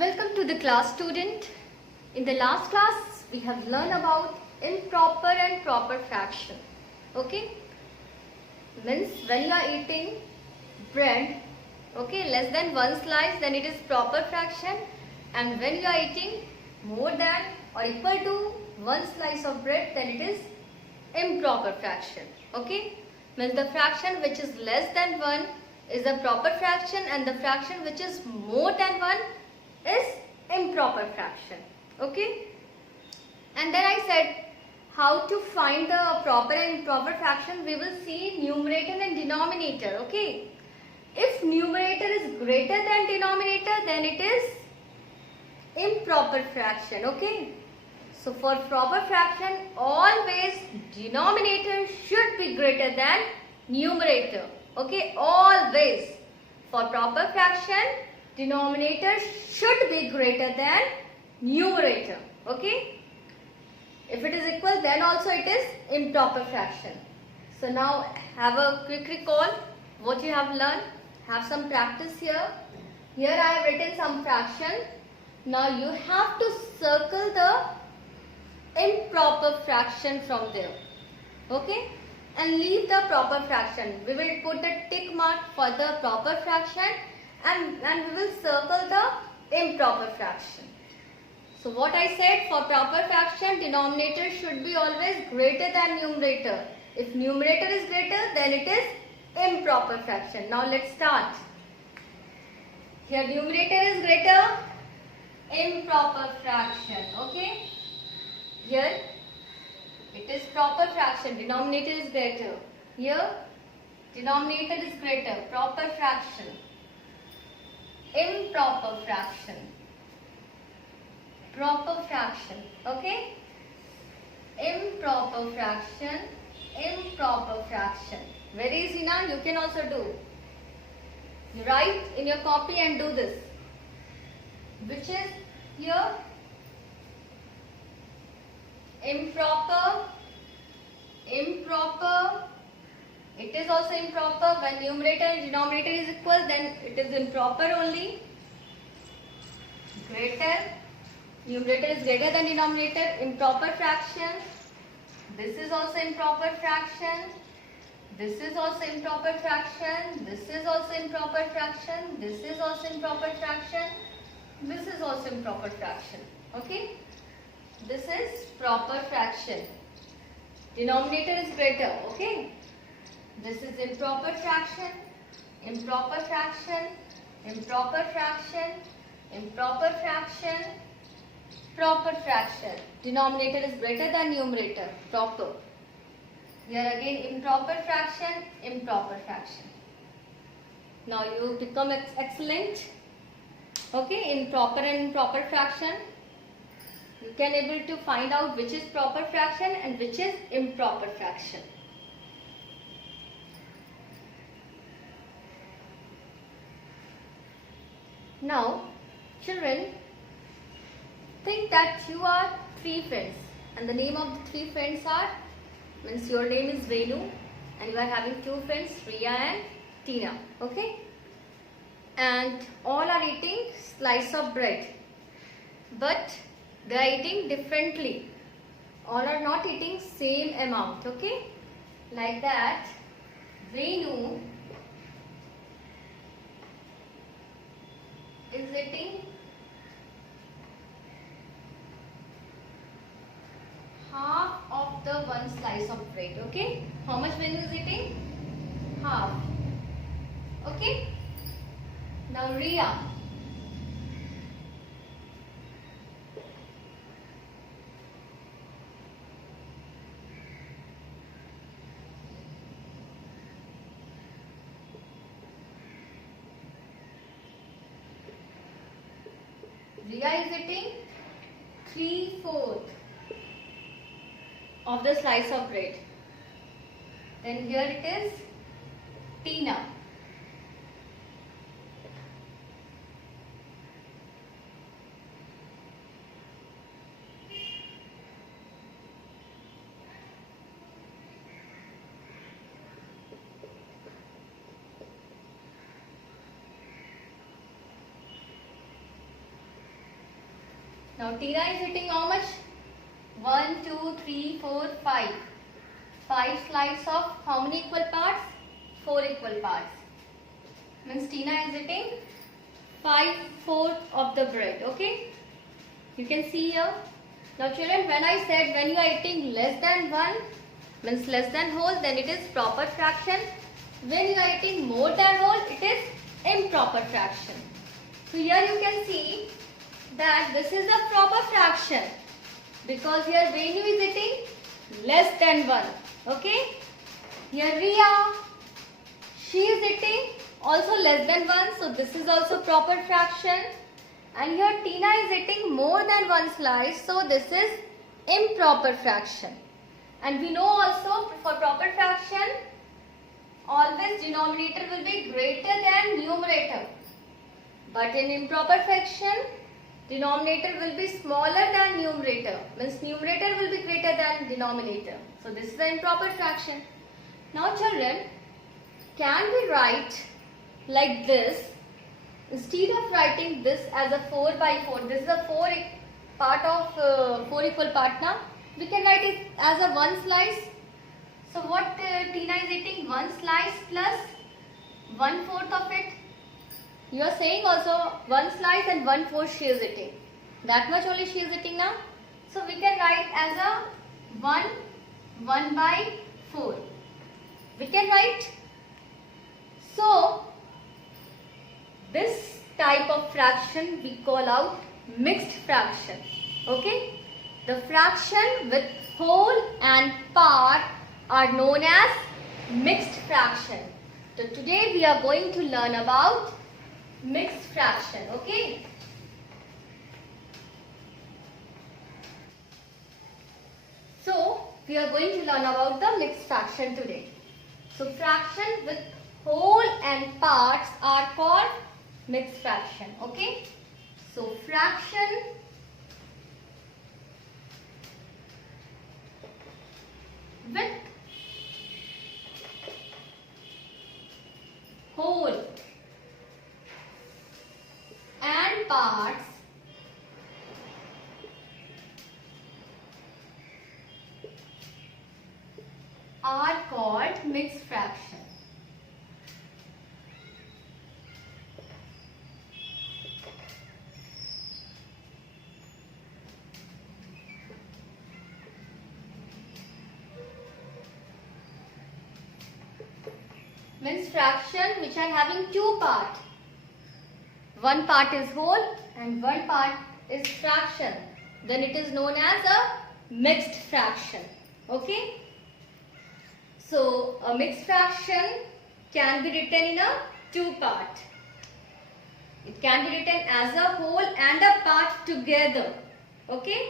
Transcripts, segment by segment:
Welcome to the class, student. In the last class we have learned about improper and proper fraction. Okay, means when you are eating bread, okay, less than one slice, then it is proper fraction, and when you are eating more than or equal to one slice of bread, then it is improper fraction. Okay, means the fraction which is less than 1 is a proper fraction, and the fraction which is more than 1 is improper fraction. Okay, and then I said how to find the proper and improper fraction. We will see numerator and denominator. Okay, if numerator is greater than denominator, then it is improper fraction. Okay, so for proper fraction, always denominator should be greater than numerator. Okay, always for proper fraction, denominator should be greater than numerator. Okay, if it is equal, then also it is improper fraction. So now have a quick recall what you have learned. Have some practice here. Here I have written some fraction. Now you have to circle the improper fraction from there. Okay, and leave the proper fraction. We will put a tick mark for the proper fraction, and we will circle the improper fraction. So what I said, for proper fraction, denominator should be always greater than numerator. If numerator is greater, then it is improper fraction. Now let's start. Here numerator is greater, improper fraction. Okay, here it is proper fraction, denominator is greater. Here denominator is greater, proper fraction, improper fraction, proper fraction. Okay, improper fraction, improper fraction. Very easy now, you can also do. You write in your copy and do this. Which is here improper, improper. It is also improper. When numerator and denominator is equal, then it is improper only. Greater, numerator is greater than denominator, improper fraction. This is also improper fraction. This is also improper fraction. This is also improper fraction. This is also improper fraction. This is also improper fraction. Okay, this is proper fraction. Denominator is greater. Okay, this is improper fraction, improper fraction, improper fraction, improper fraction, proper fraction. Denominator is greater than numerator, proper. Here again improper fraction, improper fraction. Now you become excellent. Okay, in proper and improper fraction, you can able to find out which is proper fraction and which is improper fraction. Now, children, think that you are 3 friends, and the name of the 3 friends are, means your name is Venu, and you are having 2 friends, Riya and Tina. Okay, and all are eating slice of bread, but they are eating differently. All are not eating same amount. Okay, like that, Venu is eating half of the one slice of bread. Okay, how much Venu is eating? Half. Okay, now Riya. Riya is eating 3/4 of the slice of bread. Then here it is Tina. Now Tina is hitting how much? 1, 2, 3, 4, 5. 5 slices of how many equal parts? 4 equal parts. Means Tina is eating 5/4 of the bread. Okay. You can see here. Now children, when I said when you are eating less than 1, means less than whole, then it is proper fraction. When you are eating more than whole, it is improper fraction. So here you can see that this is a proper fraction because here Venu is eating less than 1. Okay. Here Riya, she is eating also less than 1. So this is also proper fraction. And here Tina is eating more than 1 slice. So this is improper fraction. And we know also for proper fraction, always denominator will be greater than numerator. But in improper fraction, denominator will be smaller than numerator. Means numerator will be greater than denominator. So this is the improper fraction. Now children, can we write like this? Instead of writing this as a 4/4, this is a 4 part of 4 equal part now. We can write it as a 1 slice. So what Tina is eating? 1 slice plus 1/4 of it. You are saying also 1 slice and 1/4 she is eating. That much only she is eating now. So we can write as a 1/4. We can write. So this type of fraction we call out mixed fraction. Okay. The fraction with whole and part are known as mixed fraction. So today we are going to learn about mixed fraction. Okay. So we are going to learn about the mixed fraction today. So fraction with whole and parts are called mixed fraction. Okay. So fraction with whole and parts are called mixed fraction. Means fraction which are having 2 parts. One part is whole and one part is fraction. Then it is known as a mixed fraction. Okay. So a mixed fraction can be written in a 2 part. It can be written as a whole and a part together. Okay.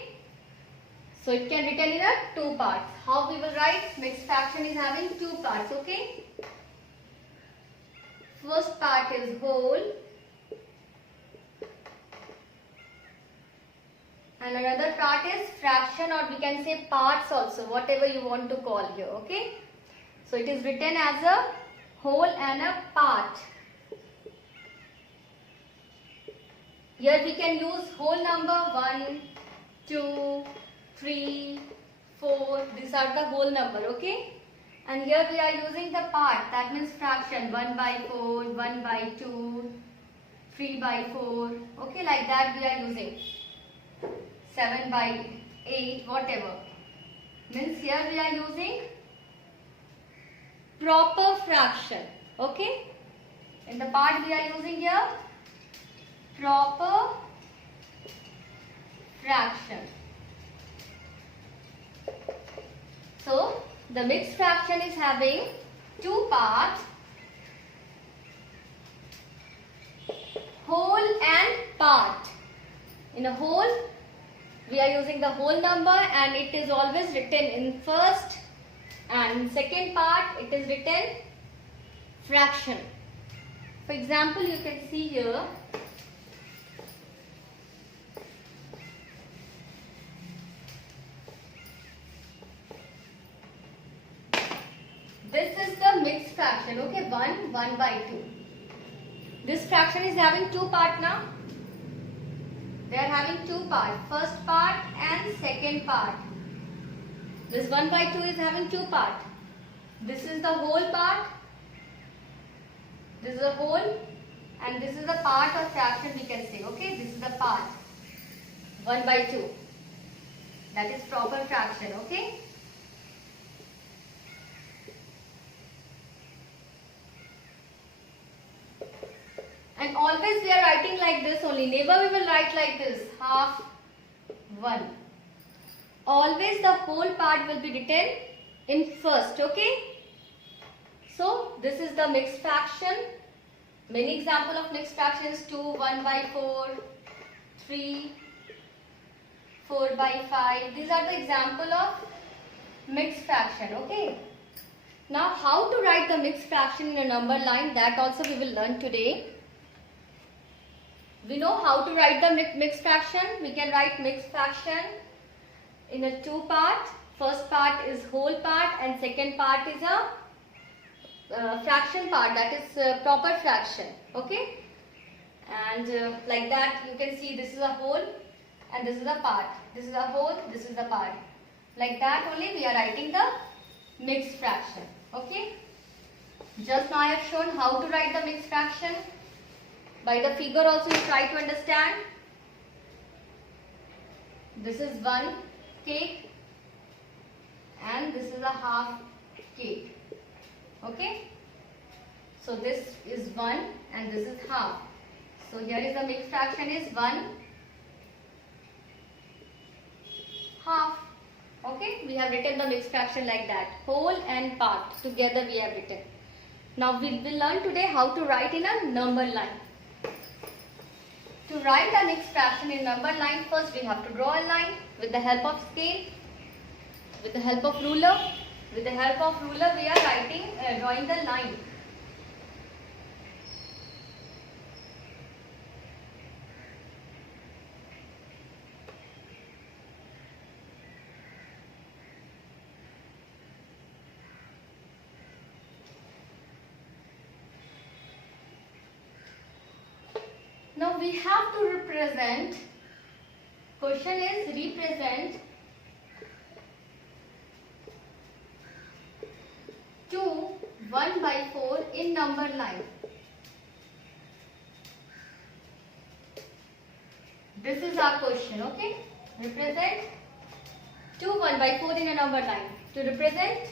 So it can be written in a 2 parts. How we will write? Mixed fraction is having 2 parts. Okay. First part is whole and another part is fraction, or we can say parts also, whatever you want to call here. Okay. So it is written as a whole and a part. Here we can use whole number 1, 2, 3, 4. These are the whole number. Okay. And here we are using the part, that means fraction 1/4, 1/2, 3/4. Okay, like that we are using 7/8, whatever. Means here we are using proper fraction. Okay. In the part we are using here proper fraction. So the mixed fraction is having 2 parts, whole and part. In a whole, we are using the whole number and it is always written in first, and in second part it is written fraction. For example, you can see here this is the mixed fraction. Okay, 1/2. This fraction is having 2 parts now. They are having two parts, first part and second part. This 1 by 2 is having two parts. This is the whole part, this is the whole, and this is the part or fraction we can say, okay? This is the part, 1 by 2. That is proper fraction, okay? And always we are writing like this only. Never we will write like this, half 1. Always the whole part will be written in first, okay? So this is the mixed fraction. Many example of mixed fractions: 2, 1 by 4, 3, 4 by 5. These are the example of mixed fraction, okay? Now how to write the mixed fraction in a number line, that also we will learn today. We know how to write the mixed fraction. We can write mixed fraction in a two part. First part is whole part and second part is a fraction part, that is proper fraction, okay? And like that you can see this is a whole and this is a part. This is a whole, this is the part. Like that only we are writing the mixed fraction, okay? Just now I have shown how to write the mixed fraction. By the figure also you try to understand. This is one cake and this is a half cake, okay? So this is 1 and this is half. So here is the mixed fraction is 1 half, okay? We have written the mixed fraction like that, whole and part together we have written. Now we will learn today how to write in a number line. To write the mixed fraction in number line, first we have to draw a line with the help of scale, with the help of ruler. With the help of ruler we are drawing the line. Now we have to represent, question is represent 2 1 by 4 in number line. This is our question, okay? Represent 2 1 by 4 in a number line. To represent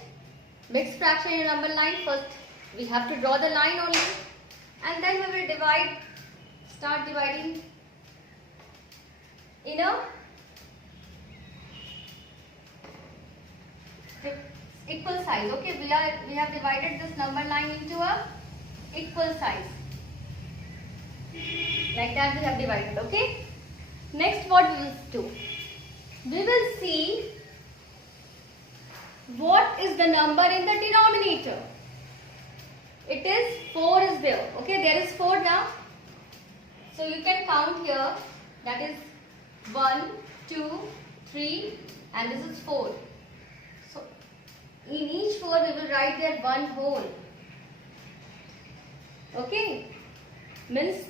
mixed fraction in a number line, first we have to draw the line only and then we will start dividing in a equal size, okay? We have divided this number line into a equal size. Like that we have divided, okay? Next what we will do? We will see what is the number in the denominator. It is 4 is there, okay? There is 4 now. So you can count here, that is 1, 2, 3 and this is 4. So in each 4 we will write there one whole. Okay? Means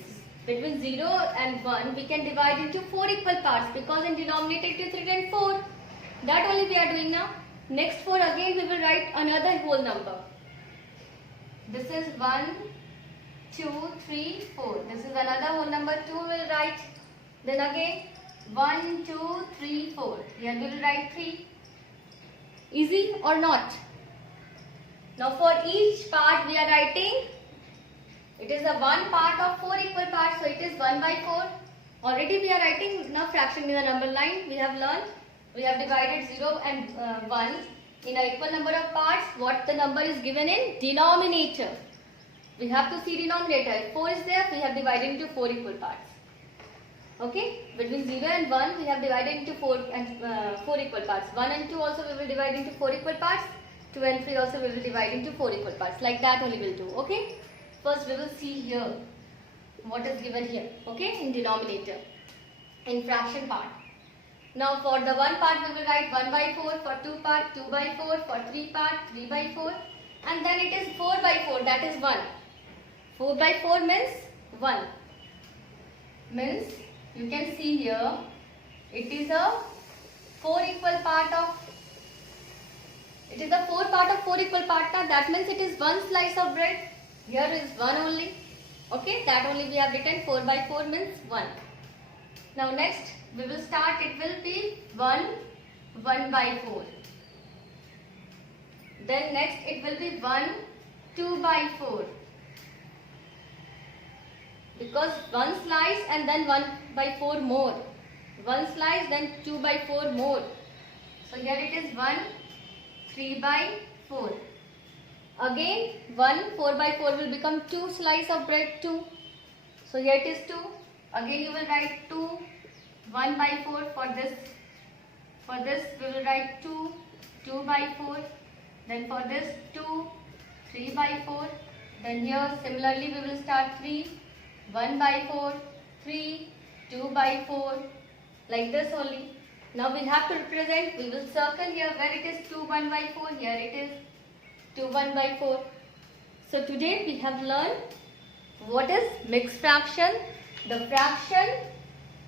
between 0 and 1 we can divide into 4 equal parts because in denominator it is written 4. That only we are doing now. Next 4 again we will write another whole number. This is 1, 2, 3, 4. This is another whole number 2 we will write. Then again 1, 2, 3, 4. Here we will write 3. Easy or not? Now for each part we are writing, it is a one part of 4 equal parts, so it is 1 by 4. Already we are writing now fraction in the number line. We have learned, we have divided 0 and 1 in an equal number of parts. What the number is given in denominator. We have to see denominator. If 4 is there, we have divided into 4 equal parts. Okay, between 0 and 1 we have divided into 4 equal parts. 1 and 2 also we will divide into 4 equal parts. 2 and 3 also we will divide into 4 equal parts. Like that only we will do. Okay, first we will see here what is given here. Okay, in denominator, in fraction part. Now for the one part we will write 1 by 4, for 2 part 2 by 4, for 3 part 3 by 4, and then it is 4 by 4, that is 1. 4 by 4 means 1. Means You can see here, it is a 4 equal part of, it is the 4 part of 4 equal part. That means it is 1 slice of bread. Here is 1 only. Okay, that only we have written. 4 by 4 means 1. Now next we will start. It will be 1 by 4. Then next it will be 2 by 4. Because 1 slice and then 1 by 4 more. 1 slice then 2 by 4 more. So here it is 3 by 4. Again 4 by 4 will become 2 slice of bread 2. So here it is 2. Again you will write 2 1 by 4 for this. For this we will write 2 by 4. Then for this 3 by 4. Then here similarly we will start 1 by 4, 2 by 4, like this only. Now we have to represent, we will circle here where it is 1 by 4, here it is 1 by 4. So today we have learned what is mixed fraction. The fraction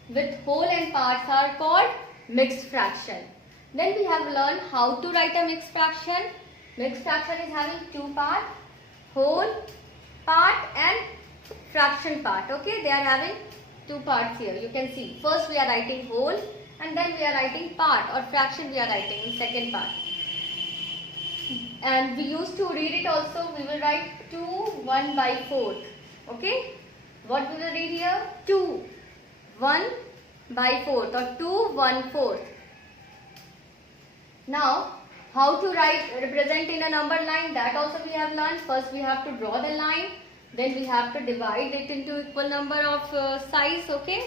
with whole and parts are called mixed fraction. Then we have learned how to write a mixed fraction. Mixed fraction is having 2 parts, whole part and fraction part. Okay, they are having 2 parts here. You can see. First we are writing whole and then we are writing part or fraction we are writing in second part. And we used to read it also. We will write 1 by 4. Okay. What we will read here? 1 by 4 or 1/4. Now how to represent in a number line, that also we have learned. First we have to draw the line. Then we have to divide it into equal number of size, okay?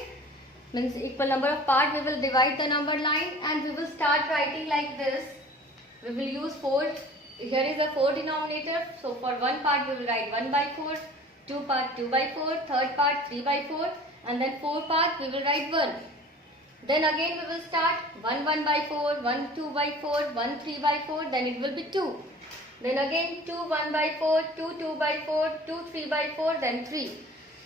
Means equal number of part, we will divide the number line and we will start writing like this. We will use 4, here is a 4 denominator. So for one part we will write 1 by 4, 2 part 2 by 4, third part 3 by 4 and then 4 part we will write 1. Then again we will start 1 by 4, 2 by 4, 3 by 4, then it will be 2. Then again 1 by 4, 2 by 4, 3 by 4, then 3.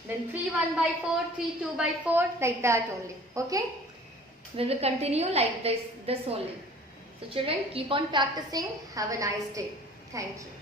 Then 1 by 4, 2 by 4, like that only. Okay? We will continue like this only. So children, keep on practicing. Have a nice day. Thank you.